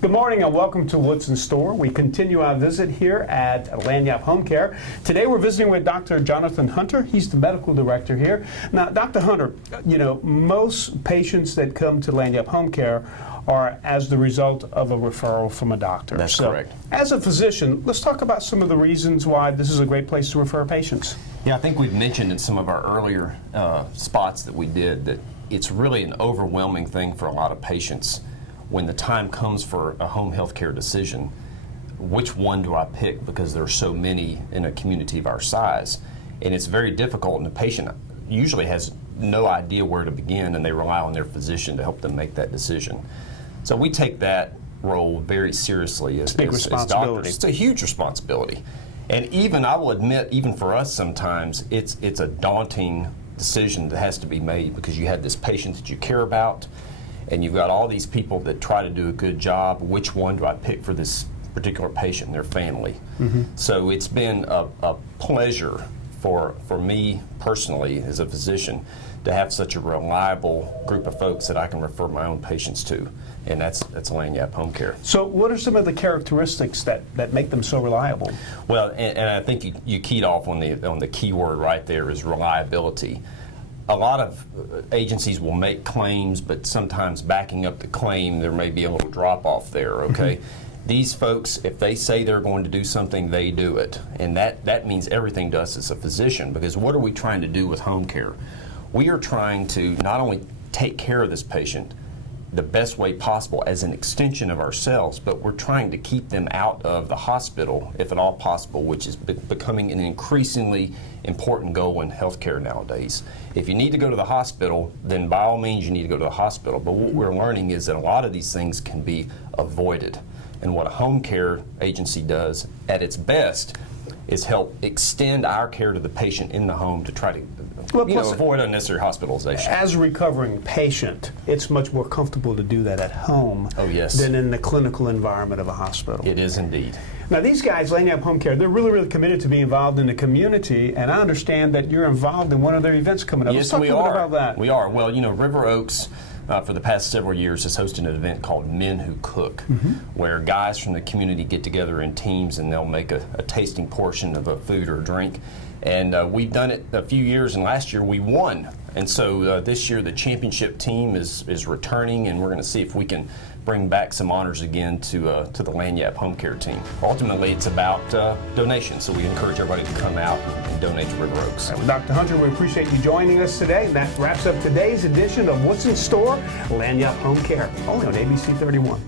Good morning and welcome to What's in Store. We continue our visit here at Lagniappe Homecare. Today we're visiting with Dr. Jonathan Hunter. He's the medical director here. Now, Dr. Hunter, most patients that come to Lagniappe Homecare are as the result of a referral from a doctor. That's correct. As a physician, let's talk about some of the reasons why this is a great place to refer patients. Yeah, I think we've mentioned in some of our earlier spots that we did that it's really an overwhelming thing for a lot of patients when the time comes for a home health care decision. Which one do I pick, because there are so many in a community of our size, and it's very difficult, and the patient usually has no idea where to begin, and they rely on their physician to help them make that decision. So we take that role very seriously as doctors. It's a huge responsibility. And even, I will admit, even for us sometimes, it's a daunting decision that has to be made, because you have this patient that you care about, and you've got all these people that try to do a good job. Which one do I pick for this particular patient and their family? So it's been a pleasure for me personally as a physician to have such a reliable group of folks that I can refer my own patients to, and that's Lagniappe Homecare. So what are some of the characteristics that make them so reliable? Well, and I think you keyed off on the key word right there, is reliability. A lot of agencies will make claims, but sometimes backing up the claim, there may be a little drop off there, okay? These folks, if they say they're going to do something, they do it. And that means everything to us as a physician, because what are we trying to do with home care? We are trying to not only take care of this patient the best way possible as an extension of ourselves, but we're trying to keep them out of the hospital, if at all possible, which is becoming an increasingly important goal in healthcare nowadays. If you need to go to the hospital, then by all means you need to go to the hospital. But what we're learning is that a lot of these things can be avoided. And what a home care agency does at its best is help extend our care to the patient in the home to try to avoid unnecessary hospitalization. As a recovering patient, it's much more comfortable to do that at home than in the clinical environment of a hospital. It is indeed. Now these guys, Lagniappe Homecare, they're really, really committed to be involved in the community, and I understand that you're involved in one of their events coming up. Yes, Let's talk a little bit about that. We are. Well, River Oaks, for the past several years, has hosted an event called Men Who Cook, where guys from the community get together in teams and they'll make a tasting portion of a food or drink. And we've done it a few years, and last year we won. And so this year the championship team is returning, and we're going to see if we can bring back some honors again to the Lagniappe Homecare team. Ultimately, it's about donations, so we encourage everybody to come out and donate to River Oaks. Well, Dr. Hunter, we appreciate you joining us today. And that wraps up today's edition of What's in Store, Lagniappe Homecare, only on ABC 31.